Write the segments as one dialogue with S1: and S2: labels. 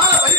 S1: ஆள வை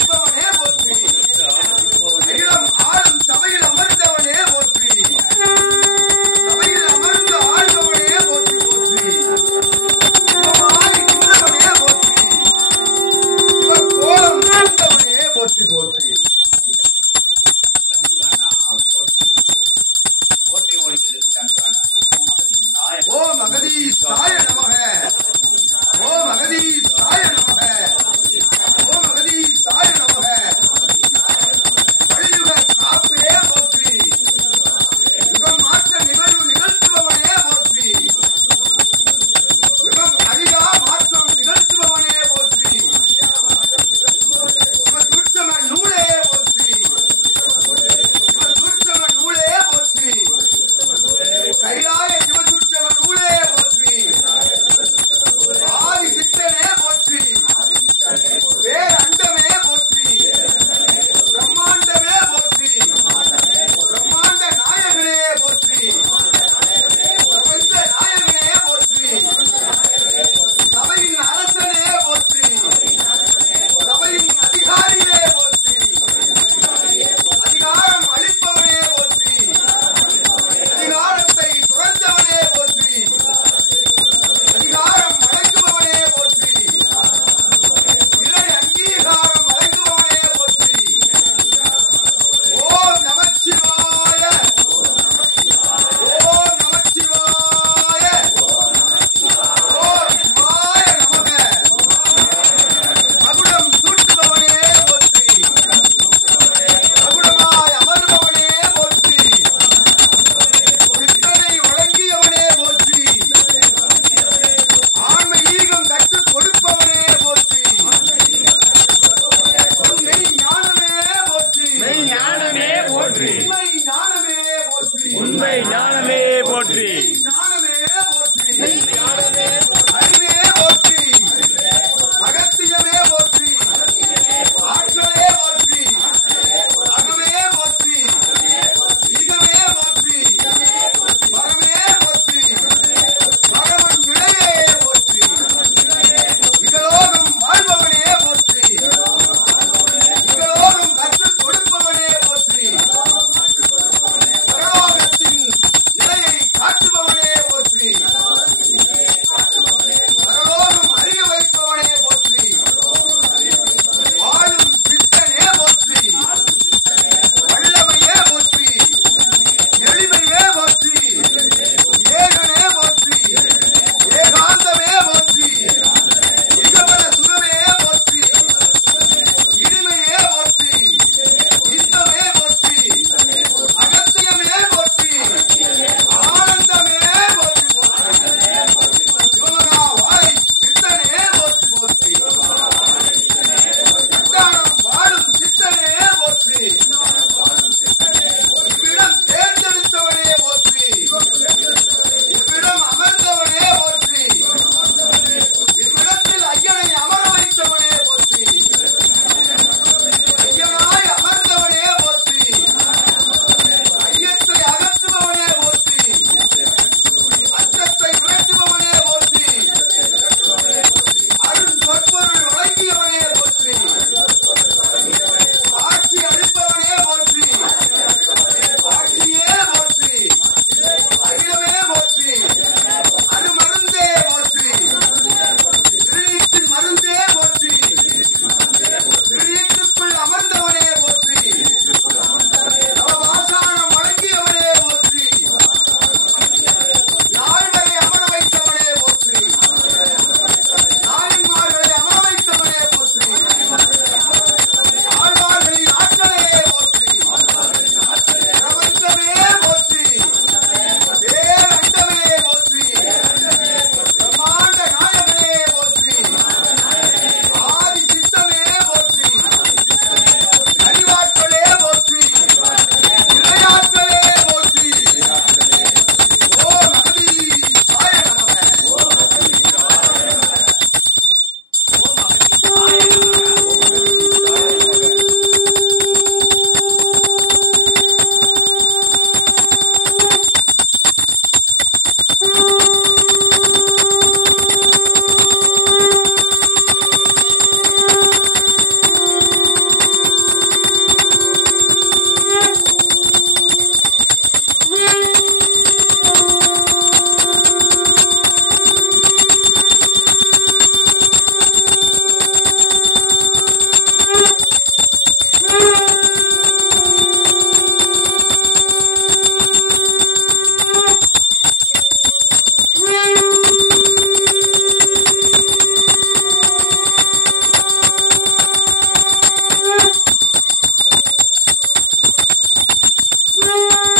S1: Música